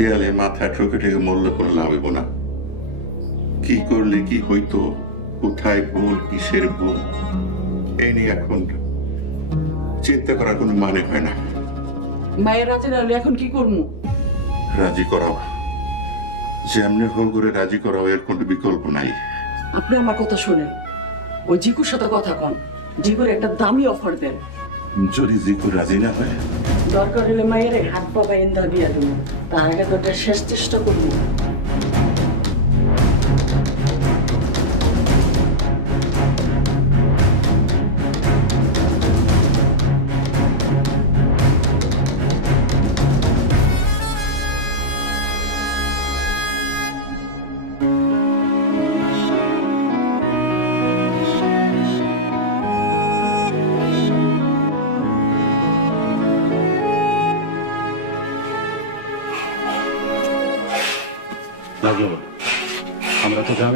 দেয়ালে মাথা ঠুকে ঠেকে মরলে কোনো লাভ হইব না। কি করলে কি হইতো? কোথায় ভুল কিসের ভুল? এই নিয়ে এখন চিন্তা করার কোনো মানে হয় না। মায়ের রাতে নাহলে এখন কি করব? রাজি করাও। যেমনি হোক করে রাজি করাও এর কোনো বিকল্প নাই। আপনি আমার কথা শুনেন। ওই জিকুর সাথে কথা কন। জিকুর একটা দামি অফার দেন। যদি জিকু রাজি না হয় দরকার হলে মায়ের হাত পা বা ইন্দা দিয়ে দেবো তার আগে তো শেষ চেষ্টা করব।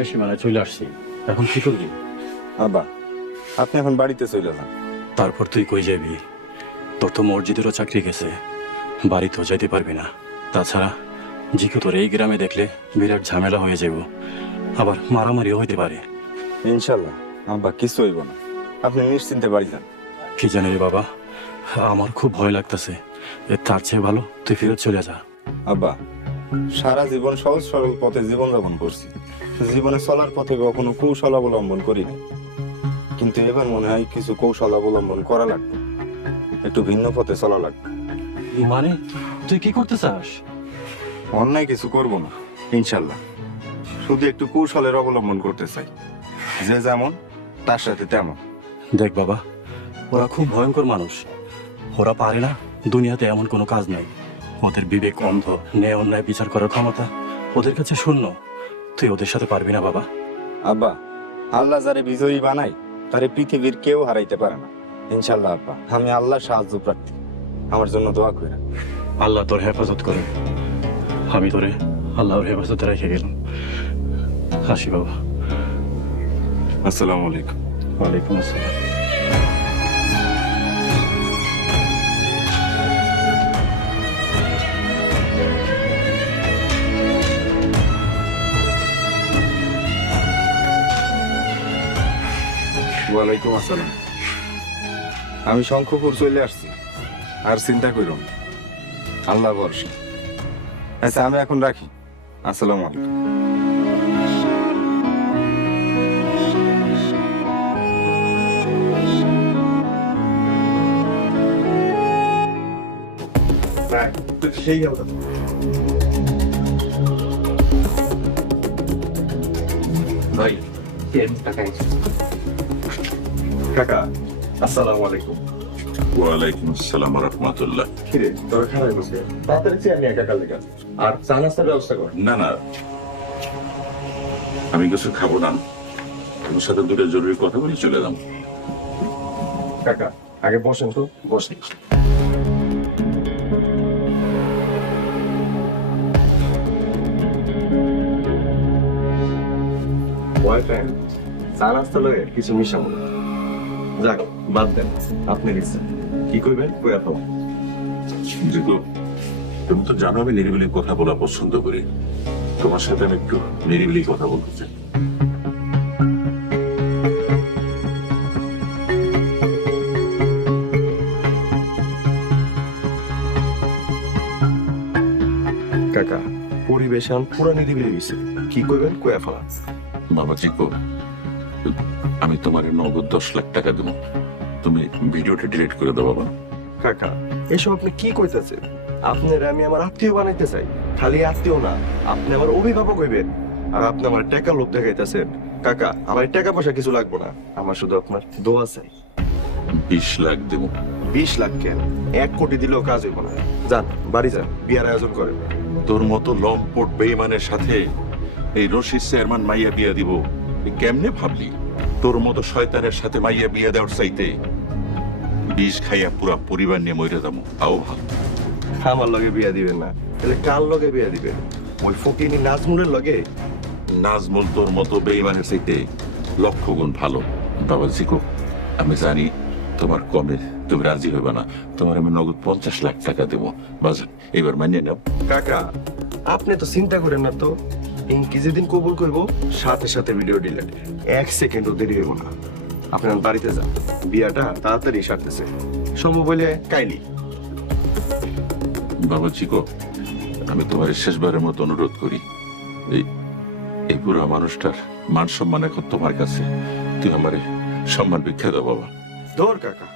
সীমানায় চলে আসছি। এখন কি করবি? আব্বা আপনি এখন বাড়িতে চলে যান। তারপর তুই কই যাবি? তোর তো মসজিদেরও চাকরি গেছে। বাড়িতেও যেতে পারবি না। তাছাড়া জিকে তোর এই গ্রামে দেখলে বিরাট ঝামেলা হয়ে যাব আবার মারামারিও হইতে পারে। ইনশাল্লাহ আব্বা কিছু হইব না। আপনি নিশ্চিন্তে বাড়ি যান। কি জানি রে বাবা আমার খুব ভয় লাগতেছে। তার চেয়ে ভালো তুই ফেরত চলে যা। আব্বা সারা জীবন সহজ সরল পথে জীবন যাপন করছি। জীবনে চলার পথে কখনো কৌশল অবলম্বন করি নাই। কিন্তু এবার মনে হয় কিছু কৌশল অবলম্বন করা লাগবে। একটু ভিন্ন পথে চলা লাগবে। মানে? তুই কি করতে চাস? অন্যায় কিছু করব না ইনশাল্লাহ। শুধু একটু কৌশলের অবলম্বন করতে চাই। যে যেমন তার সাথে তেমন। দেখ বাবা ওরা খুব ভয়ঙ্কর মানুষ। ওরা পারে না দুনিয়াতে এমন কোনো কাজ নাই। ওদের বিবেক অন্ধ ন্যায় অন্যায় বিচার করার ক্ষমতা ওদের কাছে শূন্য। তুই ওদের সাথে পারবি না বাবা। আব্বা আল্লাহ যারে বিজয়ী বানাই তারে পৃথিবীর কেউ হারাইতে পারে না। ইনশাল্লাহ আব্বা আমি আল্লাহ সাহায্য প্রার্থী। আমার জন্য দোয়া করে আল্লাহ তোর হেফাজত করে আমি তোরে আল্লাহর হেফাজতে রেখে গেলাম। হাসি বাবা। আসসালামু আলাইকুম। ওয়ালাইকুম আসসালাম। ওয়ালাইকুম আসসালাম। আমি শঙ্খপুর চলে আসছি। আর চিন্তা করুন আল্লাহ ভরসা। আচ্ছা আমি এখন রাখি। আসসালামু আলাইকুম। সেই ভাই টাকা কাকা আসসালামু আলাইকুম। ওয়ালাইকুম আসসালাম রহমতুল্লাহ। কিরে তোর খারাপ বসে তাড়াতাড়ি একা কালে আর চা নাস্তার ব্যবস্থা কর। না না। আমি কিছু খাব না। তোমার সাথে দুটো জরুরি কথা বলে চলে এলাম কাকা আগে বসেন তো। ওয়াইফাই চা নাস্তা লয়ে কিছু মিশাবো? না। যাক বাদ দেন। আপনি কি করবেন তুমি তো জানো আমি নিরিবিলি কথা বলা পছন্দ করি। তোমার সাথে আমি একটু নিরিবিলি কথা বলতে চাই। কাকা পরিবেশন পুরা নিরিবিলি কি করবেন কইয়া ফেলা বাবা আমি তোমার নগদ দশ লাখ টাকা দেবো। তুমি ভিডিওটা ডিলিট করে দাও বাবা। কাকা এসব আপনি কি কইতেছেন? আপনার আমি আমার আত্মীয় বানাইতে চাই। খালি আত্মীয় না আপনি আমার অভিভাবক হইবেন। আর আপনি আমার টাকা লোক দেখাইতেছেন। কাকা আমার টাকা পয়সা কিছু লাগবে না। আমার শুধু আপনার দোয়া চাই। বিশ লাখ দেবো। বিশ লাখ কেন? এক কোটি দিলেও কাজ হইব না। যান বাড়ি যান বিয়ার আয়োজন করেন। তোর মতো লম্পট বেইমানের সাথে এই রশিদ চেয়ারম্যান মাইয়া বিয়া দিব। কেমনে ভাবলি? তোর মতো শয়তানের সাথে মাইয়া বিয়া দেওয়ার চাইতে বিষ খাইয়া পুরা পরিবার নিয়ে মরে যাব। তাও ভালো আমার লগে বিয়া দিবেন না। তাহলে কার লগে বিয়া দিবেন? ওই ফকিনি নাজমুলের লগে? নাজমুল তোর মতো বেইমানের চাইতে লক্ষ গুণ ভালো। বাবা জিকো আমি জানি তোমার কমে তুমি রাজি হবে না। তোমার আমি নগদ পঞ্চাশ লাখ টাকা দেবো। বাজার এবার মানিয়ে নাও। কাকা আপনি তো চিন্তা করেন না তো। ইনকি যেদিন কবুল করব সাথে সাথে ভিডিও ডিলেট। এক সেকেন্ডও দেরি হইব না। আপনার বাড়িতে যান। বিয়াটা তাড়াতাড়ি সারতেছে। সম্ভব হইলে কাইলি। বাবা চিকো আমি তোমার শেষবারের মতো অনুরোধ করি। এই এই পুরো মানুষটার মান সম্মান এখন তোমার কাছে। তুই আমারে সম্মান ভিক্ষা দাও বাবা। ধর কাকা।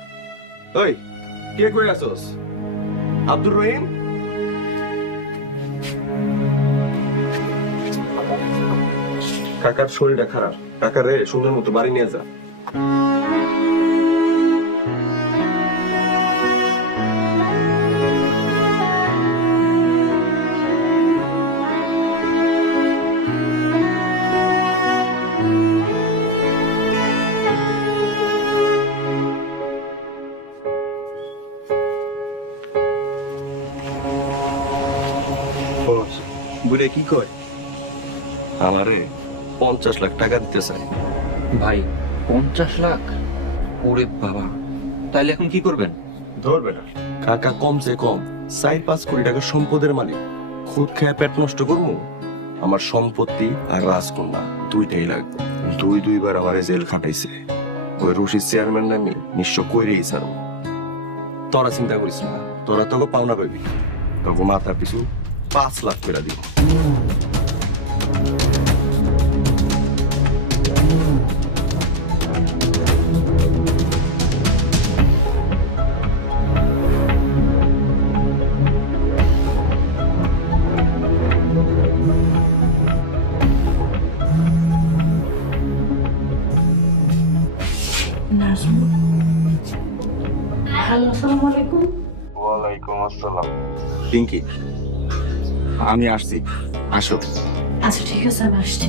ওই কে কই আসোস আব্দুর রহিম? কাকার শরীরটা খারাপ। কাকা রে সুন্দর মতো বাড়ি নিয়ে যা। বুড়ে কি কয়? আমারে পঞ্চাশ লাখ টাকা দিতে চাই। ভাই পঞ্চাশ লাখ? ওরে বাবা। তাইলে এখন কি করবেন? ধরবে না। কাকা কমসে কম চার পাঁচ কোটি টাকা সম্পদের মালিক। খুদ খেয়ে পেট নষ্ট করব? আমার সম্পত্তি আর রাজকন্যা দুইটাই লাগবে। দুই দুইবার আমার জেল খাটাইছে। ওই রশিদ চেয়ারম্যান নামে নিশ্চয় কইরেই স্যার তোরা চিন্তা করিস না তোরা তোকে পাওনা পাবি। তোকে মাথার পিছু পাঁচ লাখ করে দিব। আসসালাম। পিঙ্কি আমি আসছি। আসো। আচ্ছা ঠিক আছে আমি আসছি।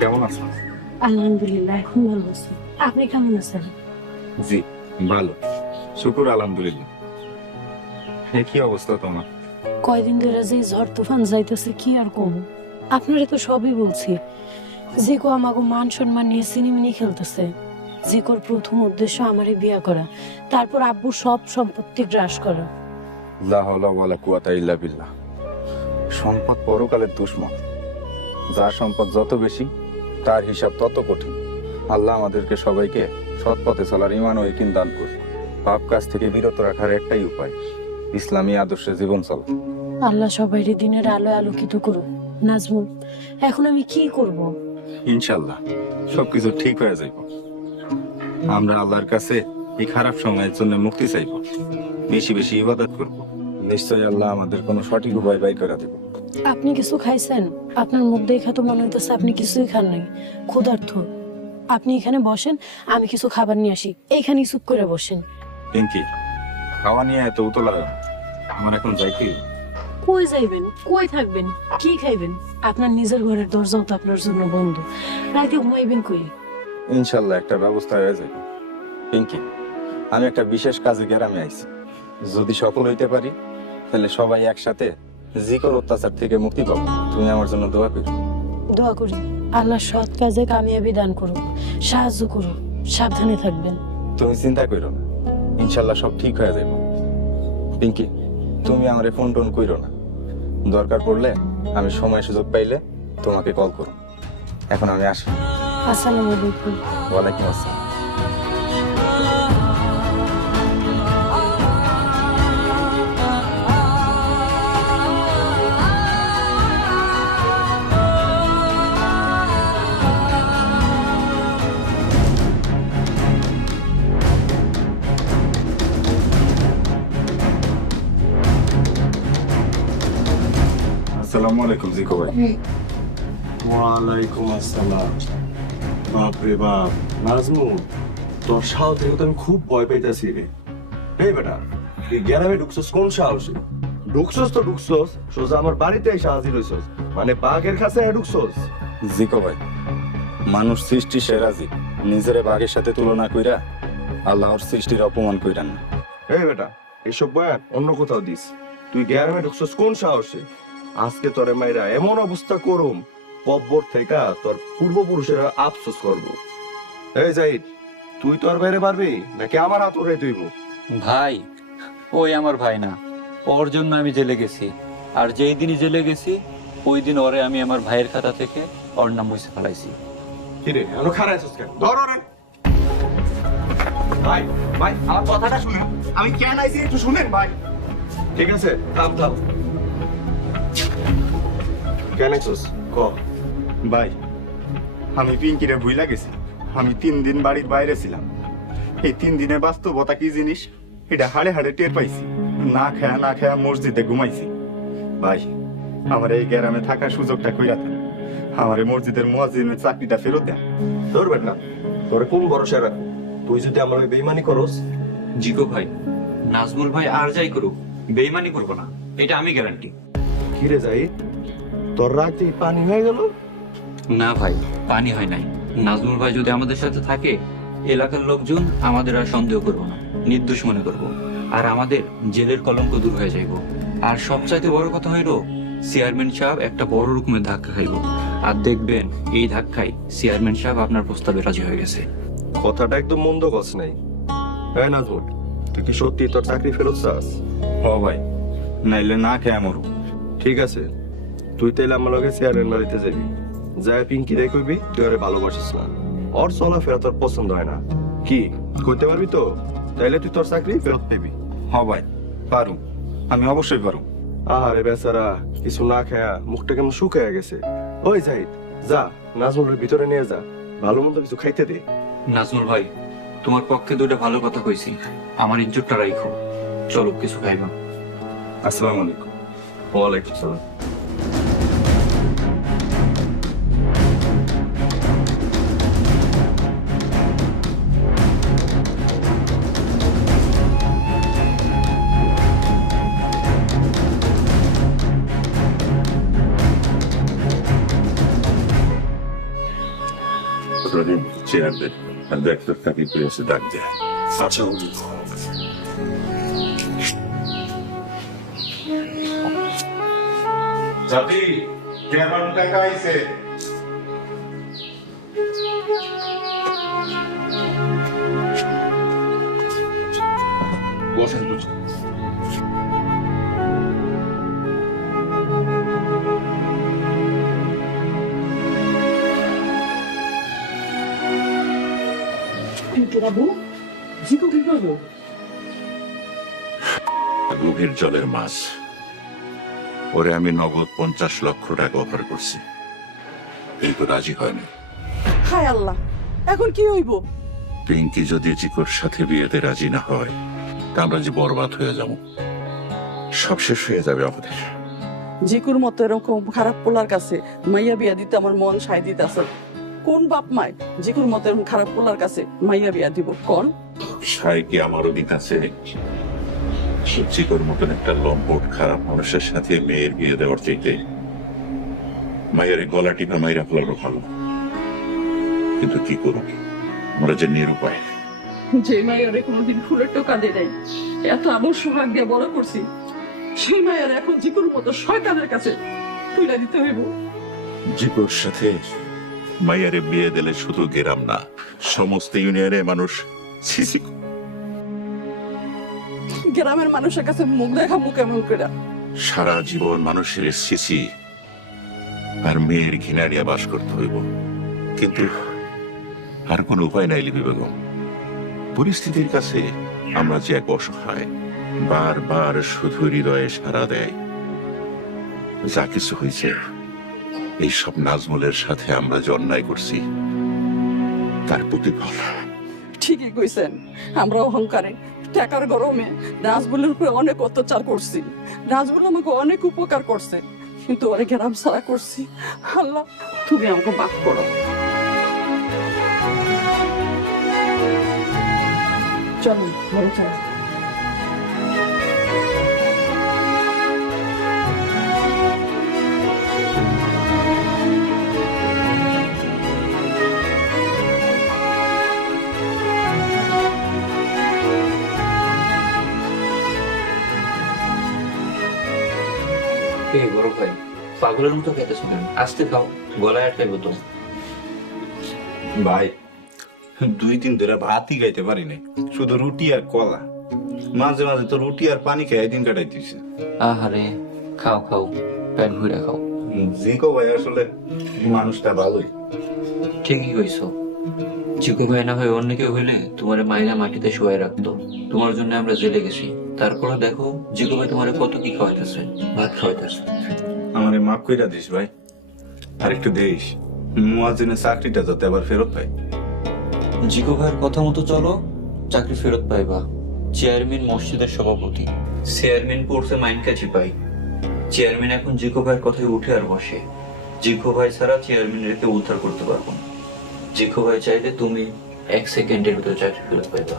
কেমন আছো? আলহামদুলিল্লাহ এখন ভালো আছি। আপনি কেমন আছেন? জি ভালো। শুকুর আলহামদুলিল্লাহ। এ কি অবস্থা তোমার? কয়দিন ধরে যে ঝড় তুফান যাইতেছে কি আর কম? আপনারে তো সবই বলছি। জিকো আমাকে মান সম্মান নিয়ে সিনেমিনি খেলতেছে জিকোর প্রথম উদ্দেশ্য আমারে বিয়া করা তারপর আব্বু সব সম্পত্তি গ্রাস করা। লা হাওলা ওয়ালা কুওয়াতা ইল্লা বিল্লাহ। সম্পদ পরকালের দুশ্মন। যার সম্পদ যত বেশি তার হিসাব তত কঠিন। আল্লাহ আমাদেরকে সবাইকে সৎ পথে চলার ইমান ও একিন দান করুন। পাপ কাজ থেকে বিরত রাখার একটাই উপায়। ইসলামী আদর্শে জীবন চলা। আল্লাহ সবাই দিনের আলোয় আলোকিত করুন নাজমুল এখন আমি কি করব? ইনশাল্লাহ সবকিছু ঠিক হয়ে যাইব। আমরা আল্লাহর কাছে এই খারাপ সময়ের জন্য মুক্তি চাইব। বেশি বেশি ইবাদত করব। নিশ্চয়ই আল্লাহ আমাদের কোনো সঠিক উপায় বাই করে দেব আপনি কিছু খাইছেন? আপনার মুখ দেখে তো মনে হইতেছে আপনি কিছুই খান নাই। ক্ষুধার্থ আপনি এখানে বসেন আমি কিছু খাবার নিয়ে আসি। এইখানে চুপ করে বসেন। পিঙ্কি খাওয়া নিয়ে এত উতলা আমার এখন যাইতে কই যাইবেন? কই থাকবেন? কি খাইবেন? আপনার নিজের ঘরের দরজাও তো আপনার জন্য বন্ধ। রাতে ঘুমাইবেন কই? ইনশাল্লাহ একটা ব্যবস্থা হয়ে যাবে। পিঙ্কি আমি একটা বিশেষ কাজে গ্রামে আইছি। যদি সফল হইতে পারি তাহলে সবাই একসাথে জিকর অত্যাচার থেকে মুক্তি পাবো। তুমি আমার জন্য দোয়া করো। দোয়া করি। আল্লাহ সৎ কাজে কামিয়াবি দান করুক। সাহায্য করুক। সাবধানে থাকবেন। তুমি চিন্তা করো না। ইনশাল্লাহ সব ঠিক হয়ে যাবে পিঙ্কি তুমি আমার ফোন টোন কইরো না। দরকার পড়লে আমি সময় সুযোগ পাইলে তোমাকে কল করো এখন আমি আসি। আসসালামু আলাইকুম। ওয়ালাইকুম আসসালাম। আসসালামু আলাইকুম জিকো ভাই ওয়ালাইকুম আসসালাম বাপ রে বাপ। নাজমু তোর সাহস দেখে তো আমি খুব ভয় পাইতাছি রে। এই বেটা এই গ্যারামে ঢুকছস কোন সাহসে? ঢুকছস তো ঢুকছস সোজা আমার বাড়িতে এসে হাজির হইছস। মানে বাঘের কাছে ঢুকছস। জিকো ভাই মানুষ সৃষ্টি সেরা জীব নিজের বাঘের সাথে তুলনা কইরা আল্লাহর সৃষ্টির অপমান কইরা না। এই বেটা এসব বয়ান অন্য কোথাও দিস। তুই গ্যারামে ঢুকছস কোন সাহসে? আজকে তোরে মাইরা এমন অবস্থা করুম কব্বর থেকে তোর পূর্বপুরুষেরা আফসোস করব। এই জাহিদ তুই তোর বাইরে পারবি নাকি আমার হাত উড়ে তুইব? ভাই ওই আমার ভাই না। ওর জন্য আমি জেলে গেছি। আর যেই দিনই জেলে গেছি ওই দিন ওরে আমি আমার ভাইয়ের খাতা থেকে ওর নাম মুছে ফেলাইছি। কিরে এনো খারাপ কেন? ধর ওরে। ভাই ভাই আমার কথাটা শুনুন আমি কেন আইছি একটু শুনেন ভাই। ঠিক আছে থাম থাম। কেন আইছিস? ক। ভাই আমি পিঙ্কিরে ভুইলা গেছি। আমি তিন দিন বাড়ির বাইরে ছিলাম। এই তিন দিনের বাস্তবতা কি জিনিস? এটা হাড়ে হাড়ে টের পাইছি। না খেয়া না খেয়া মসজিদে ঘুমাইছি। ভাই আমার এই গ্রামে থাকার সুযোগটা কইরা দেন। আমার এই মসজিদের মুয়াজ্জিনের চাকরিটা ফেরত দেন। তোর বেটা তোর কোন ভরসা রাখ? তুই যদি আমার বেইমানি করস জিকো ভাই নাজমুল ভাই আর যাই করুক বেইমানি করব না। এটা আমি গ্যারান্টি কিরে যাই তোর যে পানি হয়ে গেল? না ভাই পানি হয় নাই। নাজমুল ভাই যদি আমাদের সাথে থাকে এলাকার লোকজন আমাদের আর সন্দেহ করব না নির্দোষ মনে করব। আর আমাদের জেলের কলঙ্ক দূর হয়ে যাইব। আর সবচাইতে বড় কথা হইল চেয়ারম্যান সাহেব একটা বড় রকমের ধাক্কা খাইব। আর দেখবেন এই ধাক্কায় চেয়ারম্যান সাহেব আপনার প্রস্তাবে রাজি হয়ে গেছে। কথাটা একদম মন্দ কস নাই। হ্যাঁ নাজমুল তুই কি সত্যি তোর চাকরি ফেরত চাস? হ ভাই নাইলে না খেয়া মরু ঠিক আছে তুই তাইলে আমার লগে চেয়ারের বাড়িতে যাবি। যায় পিঙ্কি রে কইবি তুই আরে ভালোবাসিস না। ওর চলাফেরা তোর পছন্দ হয় না। কি কইতে পারবি তো? তাইলে তুই তোর চাকরি ফেরত পেবি। হ ভাই পারু। আমি অবশ্যই পারু। আরে বেচারা কিছু না খায়া মুখটা কেমন শুকায় গেছে। ওই জাহিদ যা নাজমুলের ভিতরে নিয়ে যা। ভালো মন্দ কিছু খাইতে দে। নাজমুল ভাই তোমার পক্ষে দুইটা ভালো কথা কইছি। আমার ইজ্জতটা রাখো চলো কিছু খাইবা। আসসালামু আলাইকুম। ওয়ালাইকুম সালাম আর দেখ তোর কাকি পেয়েছে ডাক দে আচ্ছা জাতি চেয়ারম্যান টাকা আইছে করব? গভীর জলের মাছ। ওরে আমি নগদ পঞ্চাশ লক্ষ টাকা অফার করছি। কিন্তু রাজি হয়নি। হায় আল্লাহ এখন কি হইব? পিঙ্কি যদি চিকোর সাথে বিয়েতে রাজি না হয় তা আমরা যে বরবাদ হয়ে যাব। সব শেষ হয়ে যাবে আমাদের। জিকুর মতো এরকম খারাপ পোলার কাছে মাইয়া বিয়া দিতে আমার মন সাই দিতেছে। কোন বাপ মায় জিকুর মতো এরকম খারাপ পোলার কাছে মাইয়া বিয়া দিব? কোন? সাই কি আমারও দিন আছে। চিকোর মতন একটা লম্পট খারাপ মানুষের সাথে মেয়ের বিয়ে দেওয়ার চাইতে মায়ের গলা টিপা মাইরা ফেলারও ভালো। কিন্তু কি করব? আমরা যে নিরুপায়। যে মাইয়ারে কোনোদিন ফুলের টোকা দিয়ে দেয় এত আমল সোহাগ দিয়ে বড় করছি। সেই মায়ের এখন জিকুর মতো শয়তানের কাছে তুলে দিতে হইব। জিকোর সাথে মাইয়ারে বিয়ে দিলে শুধু গেরাম না সমস্ত ইউনিয়নের মানুষ গ্রামের মানুষের কাছে মুখ দেখা মুখ এমন করে। সারা জীবন মানুষের সিসি আর মেয়ের ঘৃণা নিয়ে বাস করতে হইব। কিন্তু আর কোন উপায় নাই লিপি বেগম। পরিস্থিতির কাছে আমরা যে এক অসহায় বারবার শুধু হৃদয়ে সারা দেয় যা কিছু হয়েছে এইসব নাজমুলের সাথে আমরা যে অন্যায় করছি তার প্রতিফল। ঠিকই কইছেন। আমরা অহংকারে টাকার গরমে রাজবুলের উপরে অনেক অত্যাচার করছি। রাজবুল আমাকে অনেক উপকার করছে, কিন্তু ওরে গ্রাম সারা করছি। আল্লাহ, তুমি আমাকে মাফ করো। চলো, ঘরে চলো। বড় ভাই পাগলের মতো খেতেছ কেন আস্তে খাও গলায় আটকাইব তো। ভাই দুই দিন ধরে ভাতই খাইতে পারি নাই। শুধু রুটি আর কলা। মাঝে মাঝে তো রুটি আর পানি খেয়ে দিন কাটাইতেছে। আহারে খাও খাও পেট ভরে খাও। জিকো ভাই আসলে মানুষটা ভালোই। ঠিকই কইছো। চিকু ভাই না হয় অন্য কেউ হইলে তোমার মাইনা মাটিতে শুয়ে রাখতো। তোমার জন্য আমরা জেলে গেছি। তারপরে দেখো ভাই তোমার কত কি খাওয়াইতেছে ভাত খাওয়াইতেছে। আমারে মাফ কইরা দিস ভাই। আর একটু দেইস মুয়াজিনের চাকরিটা যাতে আবার ফেরত পাই জিকু ভাইয়ের কথা মতো চলো চাকরি ফেরত পাইবা। চেয়ারম্যান মসজিদের সভাপতি। চেয়ারম্যান পড়ছে মাইন কাছে পাই চেয়ারম্যান এখন জিকো ভাইয়ের কথায় উঠে আর বসে। জিকো ভাই ছাড়া চেয়ারম্যান রেখে উদ্ধার করতে পারব না। জিকো ভাই চাইলে তুমি এক সেকেন্ডের ভিতরে চাকরি ফেরত পাইবা।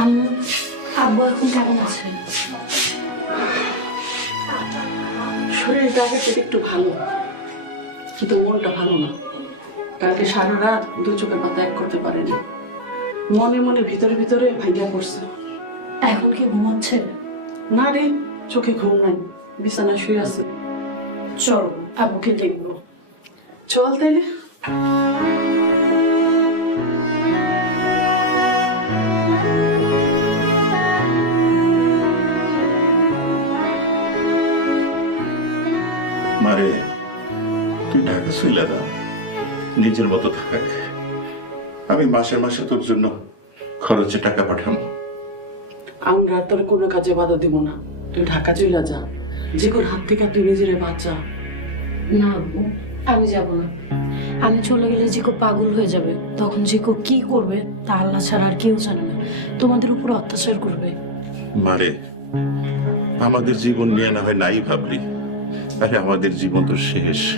আম্মু আব্বু এখন কেমন আছে শরীরটা আগে থেকে একটু ভালো কিন্তু মনটা ভালো না। কালকে সারা রাত দু চোখের পাতা এক করতে পারেনি। মনে মনে ভিতরে ভিতরে ভাইয়া পড়ছে এখন কি ঘুমাচ্ছে? না রে চোখে ঘুম নাই বিছানায় শুয়ে আছে। চল আব্বুকে দেখব। চল তাইলে। মারে তুই ঢাকা শুইলা না? নিজের মতো থাক। আমি মাসে মাসে তোর জন্য খরচে টাকা পাঠাবো। আমরা আর তোর কোনো কাজে বাধা দিব না। তুই ঢাকা চলে যা। যে কোন হাত থেকে তুই নিজের বাচ্চা না আব্বু আমি যাব না। আমি চলে গেলে জিকো পাগল হয়ে যাবে তখন জিকো কি করবে তা আল্লাহ ছাড়া আর কেউ জানে না। তোমাদের উপর অত্যাচার করবে। মারে আমাদের জীবন নিয়ে না হয় নাই ভাবলি। আরে আমাদের জীবন তো শেষ।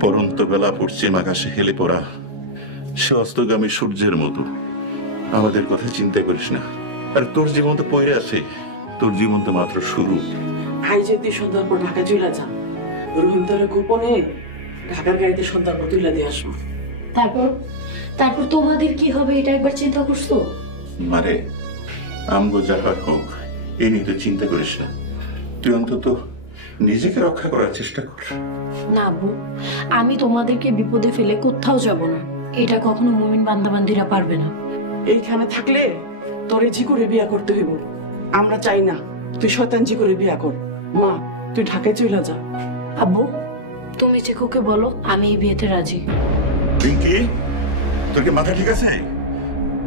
পরন্ত বেলা পশ্চিম আকাশে হেলে পড়া। সে অস্তগামী সূর্যের মতো। আমাদের কথা চিন্তা করিস না। আর তোর জীবন তো পড়ে আছে। তোর জীবন তো মাত্র শুরু। ভাই যদি সন্ধ্যার পর ঢাকা চলে যা রহিম তোর গোপনে ঢাকার গাড়িতে সন্ধ্যার পর তুলে দিয়ে আসব। তারপর? তারপর তোমাদের কি হবে এটা একবার চিন্তা করছ? মারে আমগো যা হয় হোক এ নিয়ে তো চিন্তা করিস না। তুই অন্তত নিজেকে রক্ষা করার চেষ্টা কর। না আব্বু আমি তোমাদেরকে বিপদে ফেলে কোথাও যাব না। এটা কখনো মুমিন বান্দাবান্দিরা পারবে না। এইখানে থাকলে তোরে জি করে বিয়া করতে হইব। আমরা চাই না তুই শয়তান জি করে বিয়া কর। মা তুই ঢাকায় চলে যা। আব্বু তুমি চিকুকে বলো আমি এই বিয়েতে রাজি। রিঙ্কি তোর কি মাথা ঠিক আছে?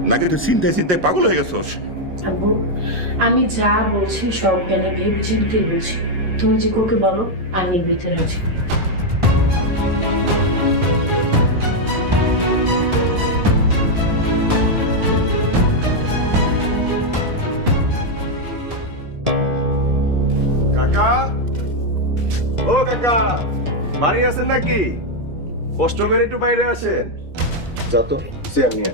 নাকি তুই চিন্তায় চিন্তায় পাগল হয়ে গেছস? আব্বু আমি যা বলছি সব জ্ঞানে ভেবে চিন্তে বলছি। তুমি চিকুকে বলো, আমি এই বিয়েতে রাজি কাকা? ও কাকা, বাড়ি আছেন নাকি? কষ্ট করে একটু বাইরে আসেন। যা তো চেয়ার নিয়ে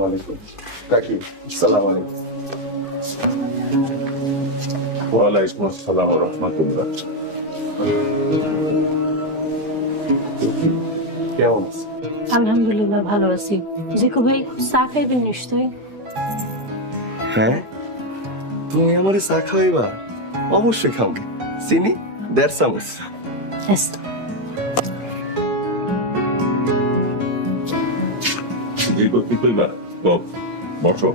সালাম আলাইকুম কাকি সালাম আলাইকুম ওয়ালাইকুম আসসালাম রহমতুল্লাহ কেমন আলহামদুলিল্লাহ ভালো আছি জিকু ভাই চা খাইবেন নিশ্চয়ই হ্যাঁ তুমি আমার চা খাওয়াইবা অবশ্যই খাও চিনি দেড় চামচ দীর্ঘ কি কইবা বল বসো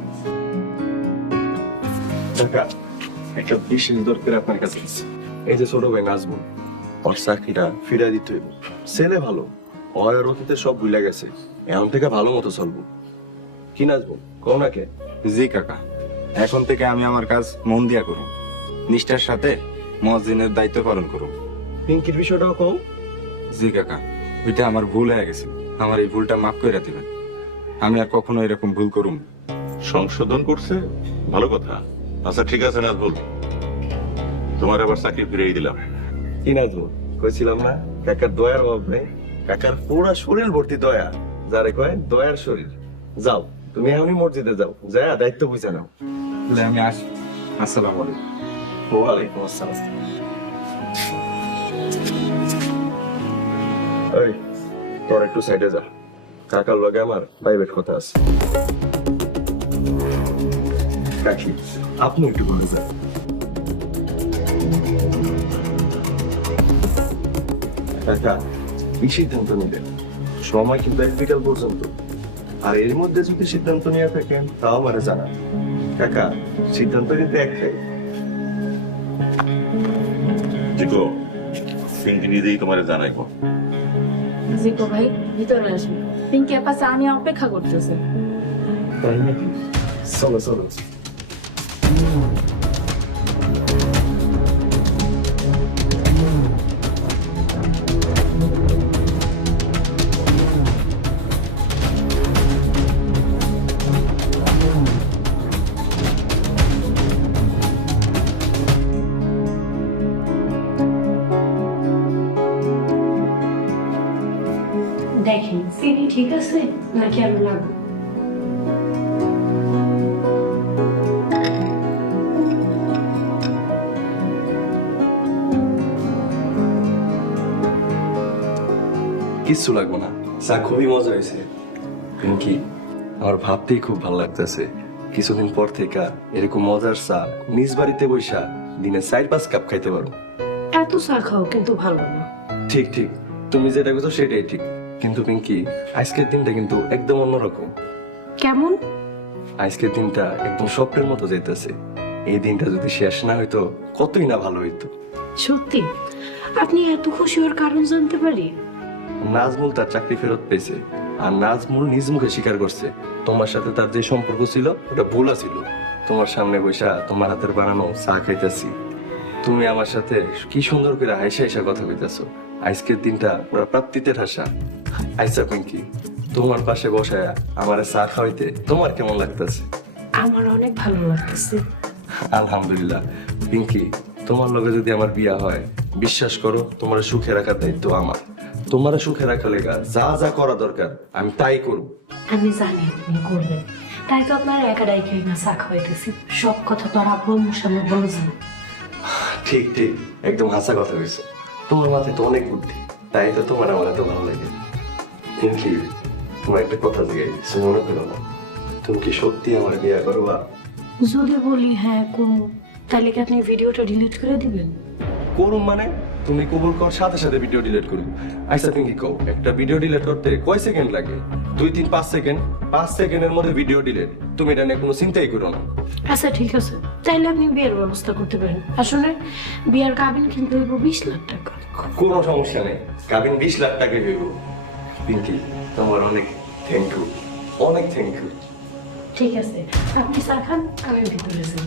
একটা বিশেষ দরকার আপনার কাছে এই যে ছোট ভাই নাজমুল ওর চাকরিটা ফিরা দিতে হইব। ছেলে ভালো অয়ের অতীতে সব ভুলে গেছে এখন থেকে ভালো মতো চলবো। কি কও না কে? জি কাকা। এখন থেকে আমি আমার কাজ মন দিয়া করুন নিষ্ঠার সাথে মসজিদের দায়িত্ব পালন করুন পিঙ্কির বিষয়টাও কও। জি কাকা। ওইটা আমার ভুল হয়ে গেছে। আমার এই ভুলটা মাফ করে দিবেন। আমি আর কখনো এরকম ভুল করুম। না। সংশোধন করছে? ভালো কথা। আচ্ছা ঠিক আছে নাজবুল তোমার আবার চাকরি ফিরিয়ে দিলাম। কি নাচবো কইছিলাম না কাকার দয়ার অভাব নেই। কাকার পুরা শরীর ভর্তি দয়া। যারে কয় দয়ার শরীর। যাও তুমি এখনই মসজিদে যাও। যা দায়িত্ব বুঝে নাও। তাহলে আমি আসি আসসালামু আলাইকুম। ওয়ালাইকুম আসসালাম। এই তোর একটু সাইডে যা। কাকার লগে আমার প্রাইভেট কথা আছে। কাকি আপনি একটু বলে যান। কাকা কি সিদ্ধান্ত নিলেন। সময় কিন্তু এক বিকাল পর্যন্ত। আর এর মধ্যে যদি সিদ্ধান্ত নিয়ে থাকেন তাও আমারে জানান। কাকা সিদ্ধান্ত কিন্তু একটাই। জিকো পিঙ্কি নিজেই তোমার জানাইবো। জিকো ভাই ভিতরে আসুন। পিঙ্কি আপা চা নিয়ে অপেক্ষা করতেছে তাই নাকি চলো চলো দেখেন চিনি ঠিক আছে? নাকি আমি লাগবো? কিচ্ছু লাগবে না। চা খুবই মজা হয়েছে। পিঙ্কি আমার ভাবতেই খুব ভালো লাগতেছে। কিছুদিন পর থেকে এরকম মজার চা নিজ বাড়িতে বৈশা দিনে চার পাঁচ কাপ খাইতে পারো এত চা খাও কিন্তু ভালো না। ঠিক ঠিক। তুমি যেটা বলছো সেটাই ঠিক। কিন্তু পিঙ্কি আজকের দিনটা কিন্তু একদম অন্যরকম। কেমন? আজকের দিনটা একদম স্বপ্নের মতো যেতেছে এই দিনটা যদি শেষ না হইতো কতই না ভালো হইতো। সত্যি? আপনি এত খুশি হওয়ার কারণ জানতে পারি? নাজমুল তার চাকরি ফেরত পেয়েছে আর নাজমুল নিজ মুখে স্বীকার করছে। তোমার সাথে তার যে সম্পর্ক ছিল ওটা ভুল ছিল তোমার সামনে বসা তোমার হাতের বানানো চা খাইতেছি। তুমি আমার সাথে কি সুন্দর করে হাইসা হাইসা কথা কইতেছো। আজকের দিনটা পুরা প্রাপ্তিতে হাসা আইসা পিঙ্কি তোমার পাশে বসায়া আমার চা খাওয়াইতে তোমার কেমন লাগতেছে? আমার অনেক ভালো লাগতেছে। আলহামদুলিল্লাহ। পিঙ্কি তোমার লগে যদি আমার বিয়া হয় বিশ্বাস করো তোমার সুখে রাখার দায়িত্ব আমার। তোমার সুখে রাখা লেগা যা যা করা দরকার আমি তাই করব। আমি জানি আপনি করবেন তাই তো আপনার একা ডাইকে না চা খাওয়াইতেছি। সব কথা তো আর আব্বু সামনে বলে ঠিক ঠিক একদম হাসা কথা কইছো। তোমার মাথায় তো অনেক বুদ্ধি। তাই তো তোমার আমার এত ভালো লাগে। কিন্তু তোমার একটা কথা জিজ্ঞাসা কিছু মনে করো না। তুমি কি সত্যি আমার বিয়ে করবা? যদি বলি হ্যাঁ করব। তাহলে কি আপনি ভিডিওটা ডিলিট করে দিবেন? করুম মানে? তুমি কবুল কর সাথে সাথে ভিডিও ডিলিট করুন আইসা তুমি কি কও। একটা ভিডিও ডিলিট করতে কয় সেকেন্ড লাগে? দুই তিন পাঁচ সেকেন্ড পাঁচ সেকেন্ডের মধ্যে ভিডিও ডিলিট তুমি এটা নিয়ে কোনো চিন্তাই করো না। আচ্ছা ঠিক আছে। তাইলে আপনি বিয়ের ব্যবস্থা করতে পারেন। আসলে বিয়ার কাবিন কিনতে হইব বিশ লাখ টাকা। কোনো সমস্যা নেই। কাবিন বিশ লাখ টাকা হইব। পিঙ্কি তোমার অনেক থ্যাংক ইউ অনেক থ্যাংক ইউ ঠিক আছে। আপনি চা খান আমি ভিতরে যাই।